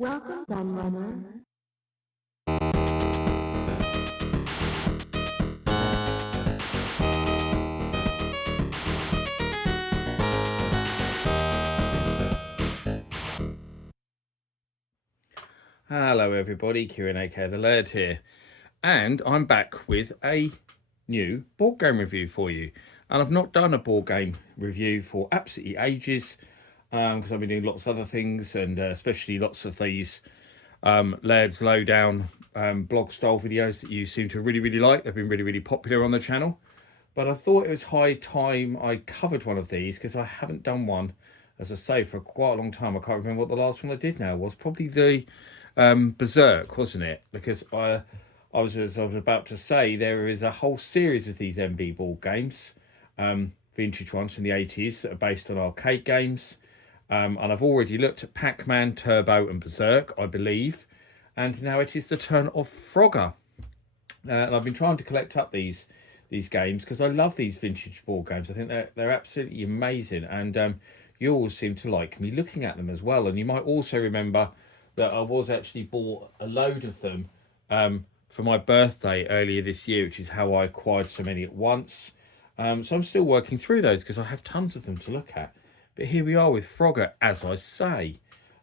Welcome, Gunrunner. Hello everybody, Kieran aka The Laird here, and I'm back with a new board game review for you. And I've not done a board game review for absolutely ages because I've been doing lots of other things, and especially lots of these Laird's Lowdown blog style videos that you seem to really like. They've been really popular on the channel. But I thought it was high time I covered one of these because I haven't done one, as I say, for quite a long time. I can't remember what the last one I did now was. Probably the Berserk, wasn't it? Because as I was about to say, there is a whole series of these MB board games, vintage ones from the 80s that are based on arcade games. And I've already looked at Pac-Man, Turbo and Berserk, I believe. And now it is the turn of Frogger. And I've been trying to collect up these games because I love these vintage board games. I think they're absolutely amazing, and you always seem to like me looking at them as well. And you might also remember that I was actually bought a load of them for my birthday earlier this year, which is how I acquired so many at once. So I'm still working through those because I have tons of them to look at. But here we are with Frogger, as I say.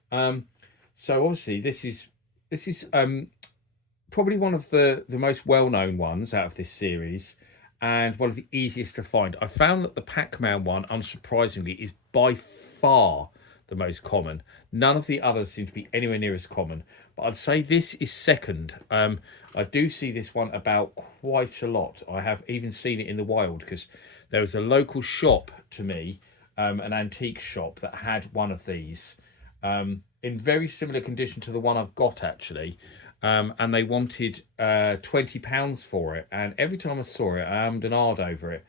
So obviously this is probably one of the most well-known ones out of this series, and one of the easiest to find. I found that the Pac-Man one, unsurprisingly, is by far the most common. None of the others seem to be anywhere near as common, but I'd say this is second. I do see this one about quite a lot. I have even seen it in the wild because there was a local shop to me, an antique shop that had one of these in very similar condition to the one I've got actually. And they wanted £20 for it. And every time I saw it, I ummed and ahed over it.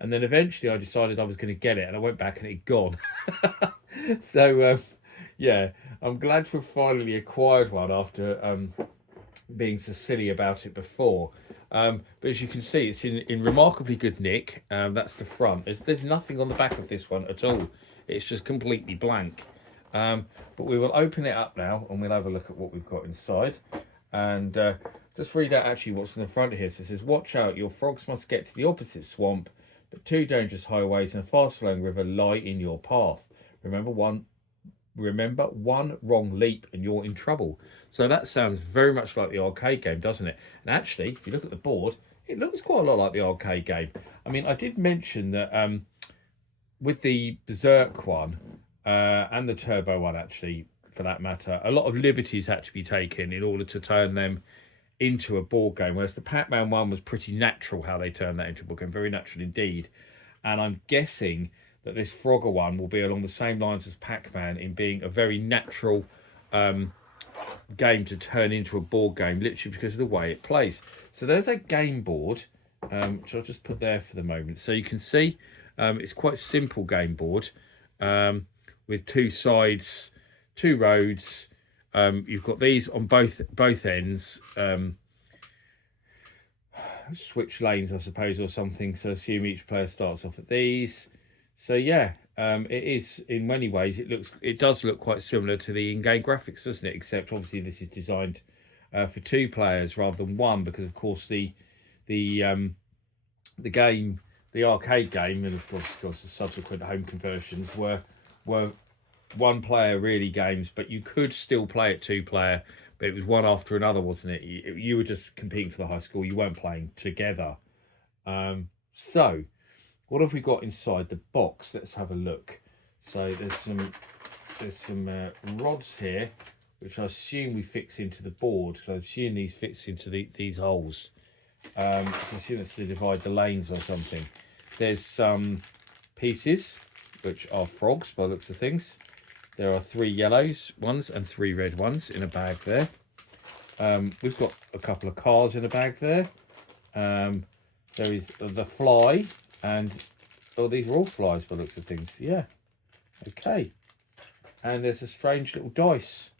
And then eventually I decided I was going to get it, and I went back and it had gone. So, yeah, I'm glad to have finally acquired one after being so silly about it before. But as you can see, it's in remarkably good nick. That's the front. There's nothing on the back of this one at all. It's just completely blank. But we will open it up now and we'll have a look at what we've got inside. And just read out actually what's in the front here. So it says, watch out, your frogs must get to the opposite swamp, but two dangerous highways and a fast-flowing river lie in your path. Remember one wrong leap and you're in trouble. So that sounds very much like the arcade game, doesn't it? And actually, if you look at the board, it looks quite a lot like the arcade game. I mean, I did mention that with the Berserk one and the Turbo one, actually, for that matter, a lot of liberties had to be taken in order to turn them into a board game, whereas the Pac-Man one was pretty natural how they turned that into a board game, very natural indeed. And I'm guessing that this Frogger one will be along the same lines as Pac-Man in being a very natural game to turn into a board game, literally because of the way it plays. So there's a game board, which I'll just put there for the moment. So you can see it's quite a simple game board with two sides, two roads. You've got these on both ends. Switch lanes, I suppose, or something. So assume each player starts off at these. So yeah, it is in many ways. It does look quite similar to the in-game graphics, doesn't it? Except obviously this is designed for two players rather than one, because of course the game, the arcade game, and of course the subsequent home conversions were one player really games, but you could still play it two player, but it was one after another, wasn't it? You were just competing for the high score, you weren't playing together. So what have we got inside the box? Let's have a look. So there's some rods here, which I assume we fix into the board. So I assume these fits into these holes. So I assume it's to divide the lanes or something. There's some pieces which are frogs by the looks of things. There are 3 yellows ones and 3 red ones in a bag there. We've got a couple of cars in a bag there. There is the fly, and these are all flies by the looks of things. Yeah, okay. And there's a strange little dice.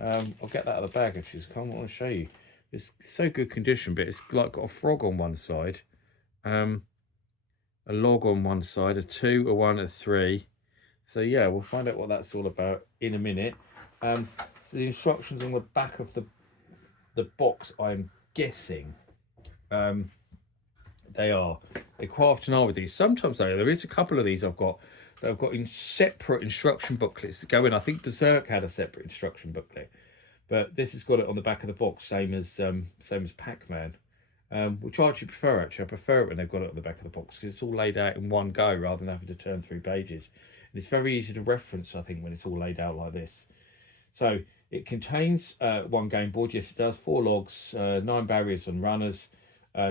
I'll get that out of the bag actually. I want to show you. It's so good condition, but it's like got a frog on one side, a log on one side, a 2, a 1, a 3. So yeah, we'll find out what that's all about in a minute. So the instructions on the back of the box, I'm guessing, they're quite often are with these. Sometimes though, there is a couple of these I've got that I've got in separate instruction booklets that go in. I think Berserk had a separate instruction booklet, but this has got it on the back of the box, same as Pac-Man. Which I actually prefer. I prefer it when they've got it on the back of the box because it's all laid out in one go rather than having to turn through pages. And it's very easy to reference, I think, when it's all laid out like this. So it contains one game board. Yes, it does. 4 logs, 9 barriers and runners,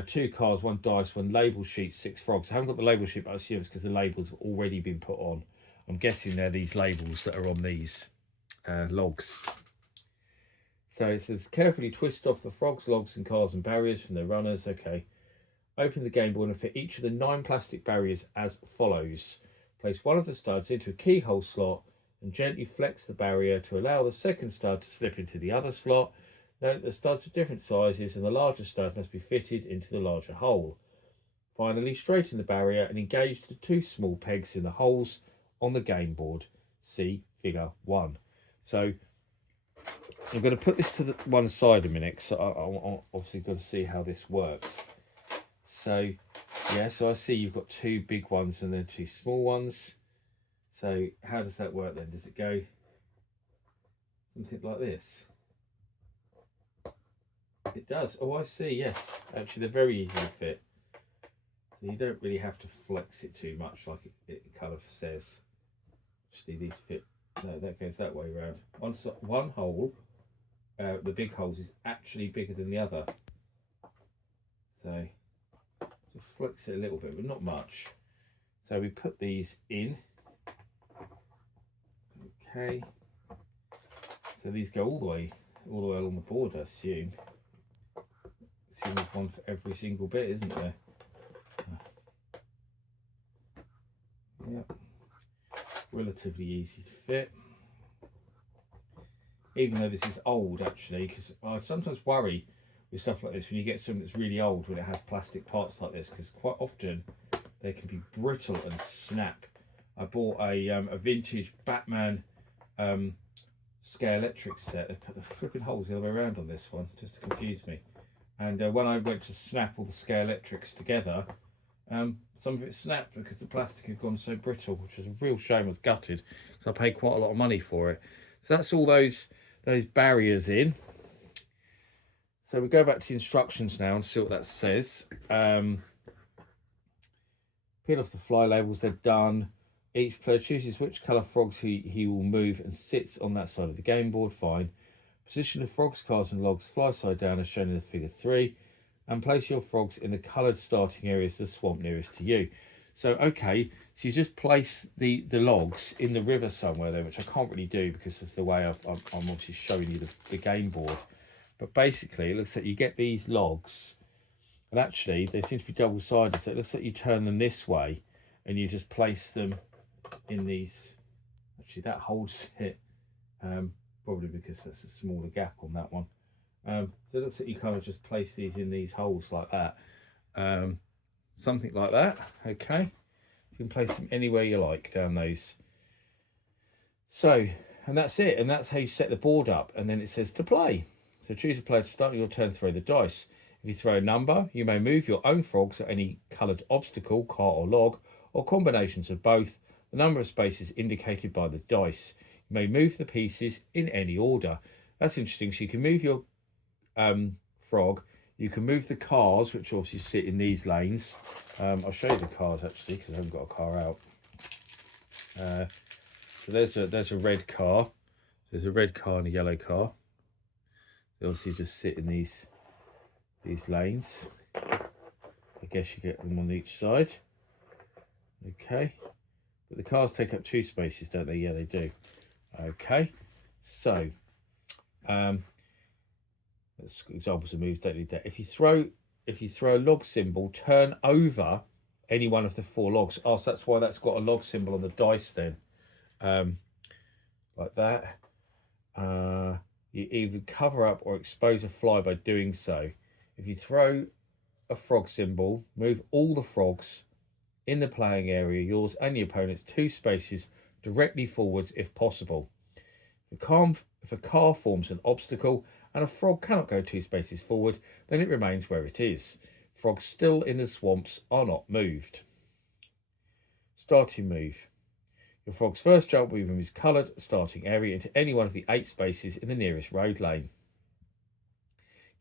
2 cards, 1 dice, 1 label sheet, 6 frogs. I haven't got the label sheet, but I assume it's because the labels have already been put on. I'm guessing they're these labels that are on these logs. So it says, carefully twist off the frogs, logs and cards and barriers from their runners. Okay. Open the game board and fit each of the 9 plastic barriers as follows. Place one of the studs into a keyhole slot and gently flex the barrier to allow the second stud to slip into the other slot. Note the studs are different sizes and the larger stud must be fitted into the larger hole. Finally, straighten the barrier and engage the 2 small pegs in the holes on the game board. See figure 1. So I'm going to put this to the one side a minute, so I obviously got to see how this works. So yeah, so I see you've got 2 big ones and then 2 small ones. So how does that work then? Does it go something like this? It does. Oh, I see. Yes, actually they're very easy to fit. So you don't really have to flex it too much, like it kind of says. Actually, these fit. No, that goes that way around. One hole, the big holes, is actually bigger than the other. So just flex it a little bit, but not much. So we put these in. Okay. So these go all the way along the board, I assume. Assume there's one for every single bit, isn't there? Yep. Relatively easy to fit. Even though this is old, actually, because I sometimes worry with stuff like this when you get something that's really old when it has plastic parts like this, because quite often they can be brittle and snap. I bought a vintage Batman Scalextric set. They put the flipping holes the other way around on this one just to confuse me. And when I went to snap all the Scalextrics together, some of it snapped because the plastic had gone so brittle, which was a real shame. I was gutted because I paid quite a lot of money for it. So that's all those barriers in. So we go back to the instructions now and see what that says. Peel off the fly labels, they're done. Each player chooses which colour frogs he will move and sits on that side of the game board. Fine. Position the frogs, cards and logs fly side down as shown in the figure 3. And place your frogs in the coloured starting areas of the swamp nearest to you. So, okay, so you just place the logs in the river somewhere there, which I can't really do because of the way I'm obviously showing you the game board. But basically, it looks like you get these logs, and actually, they seem to be double-sided, so it looks like you turn them this way, and you just place them in these. Actually, that holds it, probably because that's a smaller gap on that one. So it looks like you kind of just place these in these holes like that. Something like that. Okay. You can place them anywhere you like down those. So, and that's it. And that's how you set the board up. And then it says to play. So choose a player to start your turn to throw the dice. If you throw a number, you may move your own frogs at any coloured obstacle, cart or log, or combinations of both. The number of spaces indicated by the dice. You may move the pieces in any order. That's interesting. So you can move your frog, you can move the cars, which obviously sit in these lanes. I'll show you the cars actually because I haven't got a car out. So there's a red car. There's a red car and a yellow car. They obviously just sit in these lanes. I guess you get them on each side. Okay, but the cars take up 2 spaces, don't they? Yeah, they do. Okay, so examples of moves don't need that. If you throw a log symbol, turn over any one of the 4 logs. Oh, so that's why that's got a log symbol on the dice then. Like that. You either cover up or expose a fly by doing so. If you throw a frog symbol, move all the frogs in the playing area, yours and your opponent's, 2 spaces directly forwards if possible. If a car forms an obstacle and a frog cannot go 2 spaces forward, then it remains where it is. Frogs still in the swamps are not moved. Starting move. Your frog's first jump will move his coloured starting area into any one of the 8 spaces in the nearest road lane.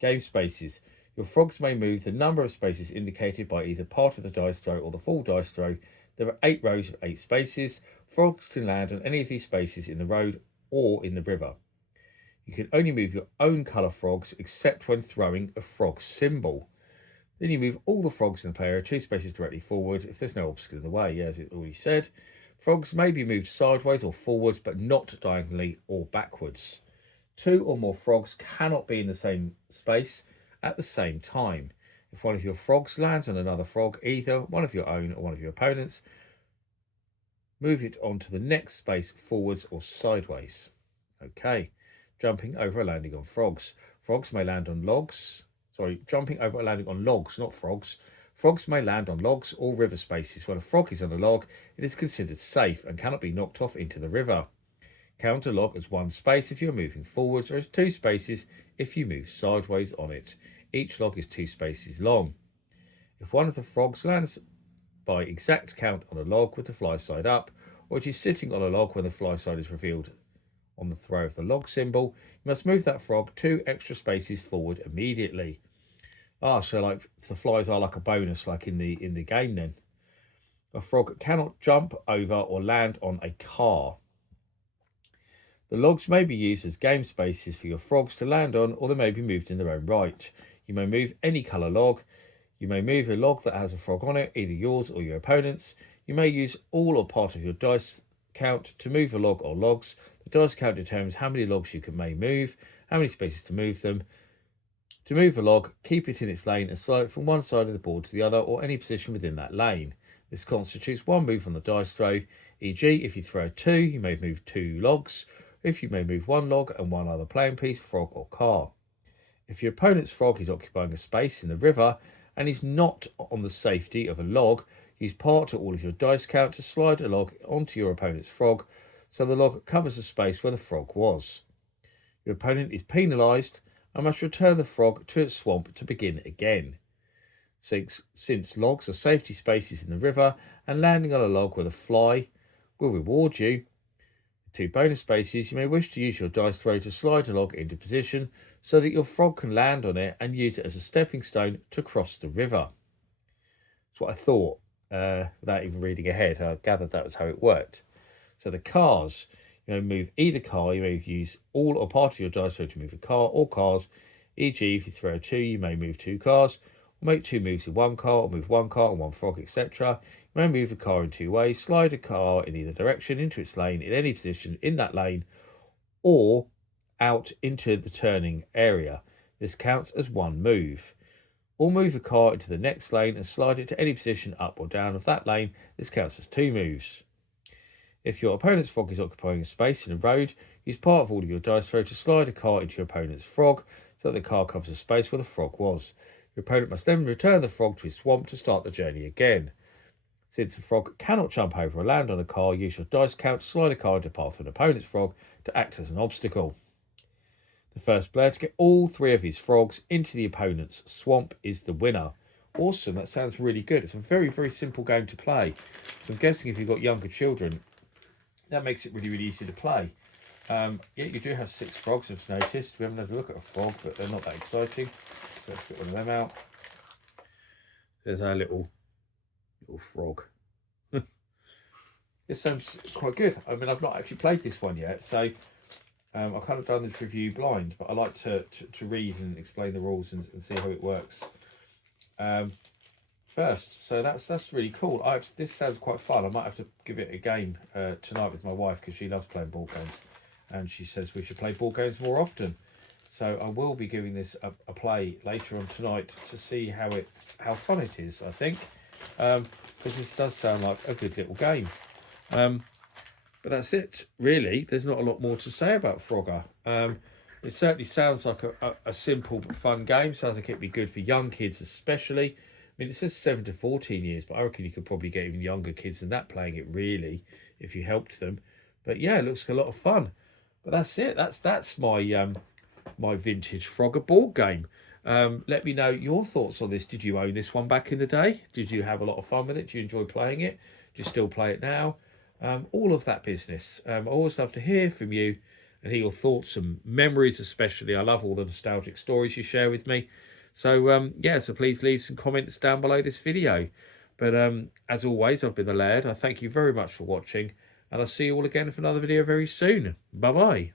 Game spaces. Your frogs may move the number of spaces indicated by either part of the dice throw or the full dice throw. There are 8 rows of 8 spaces. Frogs can land on any of these spaces in the road or in the river. You can only move your own colour frogs except when throwing a frog symbol. Then you move all the frogs in the play area 2 spaces directly forward if there's no obstacle in the way, as it already said. Frogs may be moved sideways or forwards, but not diagonally or backwards. 2 or more frogs cannot be in the same space at the same time. If one of your frogs lands on another frog, either one of your own or one of your opponents, move it onto the next space forwards or sideways. Okay, jumping over or landing on frogs. Frogs may land on logs. Jumping over or landing on logs, not frogs. Frogs may land on logs or river spaces. When a frog is on a log, it is considered safe and cannot be knocked off into the river. Count a log as 1 space if you're moving forwards, or as 2 spaces if you move sideways on it. Each log is 2 spaces long. If one of the frogs lands by exact count on a log with the fly side up, or it is sitting on a log when the fly side is revealed on the throw of the log symbol, you must move that frog 2 extra spaces forward immediately. So like the flies are like a bonus, like in the game then. A frog cannot jump over or land on a car. The logs may be used as game spaces for your frogs to land on, or they may be moved in their own right. You may move any colour log. You may move a log that has a frog on it, either yours or your opponent's. You may use all or part of your dice count to move a log or logs. The dice count determines how many logs you may move, how many spaces to move them. To move a log, keep it in its lane and slide it from one side of the board to the other or any position within that lane. This constitutes 1 move on the dice throw, e.g. if you throw 2, you may move 2 logs. If you may move 1 log and 1 other playing piece, frog or car. If your opponent's frog is occupying a space in the river and is not on the safety of a log, use part or all of your dice count to slide a log onto your opponent's frog so the log covers the space where the frog was. Your opponent is penalised and must return the frog to its swamp to begin again. Since logs are safety spaces in the river and landing on a log with a fly will reward you 2 bonus spaces, you may wish to use your dice throw to slide a log into position so that your frog can land on it and use it as a stepping stone to cross the river. That's what I thought without even reading ahead. I gathered that was how it worked. So the cars, you may move either car. You may use all or part of your dice throw to move a car or cars. E.g. if you throw 2, you may move 2 cars, or make 2 moves with 1 car, or move 1 car and 1 frog, etc. You may move a car in 2 ways. Slide a car in either direction into its lane in any position in that lane, or out into the turning area. This counts as 1 move. Or move a car into the next lane and slide it to any position up or down of that lane. This counts as 2 moves. If your opponent's frog is occupying a space in a road, use part of all of your dice throw to slide a car into your opponent's frog so that the car covers a space where the frog was. Your opponent must then return the frog to his swamp to start the journey again. Since the frog cannot jump over or land on a car, use your dice count to slide a car into the path of an opponent's frog to act as an obstacle. The first player to get all 3 of his frogs into the opponent's swamp is the winner. Awesome, that sounds really good. It's a very, very simple game to play. So I'm guessing if you've got younger children, that makes it really, really easy to play. Yeah, you do have 6 frogs, I've noticed. We haven't had a look at a frog, but they're not that exciting. So let's get one of them out. There's our little frog. This sounds quite good. I mean, I've not actually played this one yet, so I've kind of done this review blind, but I like to read and explain the rules and see how it works first. So that's really cool. This sounds quite fun. I might have to give it a game tonight with my wife because she loves playing board games, and she says we should play board games more often. So I will be giving this a play later on tonight to see how fun it is. I think because this does sound like a good little game. But that's it, really. There's not a lot more to say about Frogger. It certainly sounds like a simple but fun game. Sounds like it'd be good for young kids especially. I mean, it says 7 to 14 years, but I reckon you could probably get even younger kids than that playing it, really, if you helped them. But yeah, it looks like a lot of fun. But that's it. That's my my vintage Frogger board game. Let me know your thoughts on this. Did you own this one back in the day? Did you have a lot of fun with it? Do you enjoy playing it? Do you still play it now? All of that business. I always love to hear from you and hear your thoughts and memories, especially. I love all the nostalgic stories you share with me. So yeah, so please leave some comments down below this video. But as always, I've been the Laird. I thank you very much for watching, and I'll see you all again for another video very soon. Bye bye.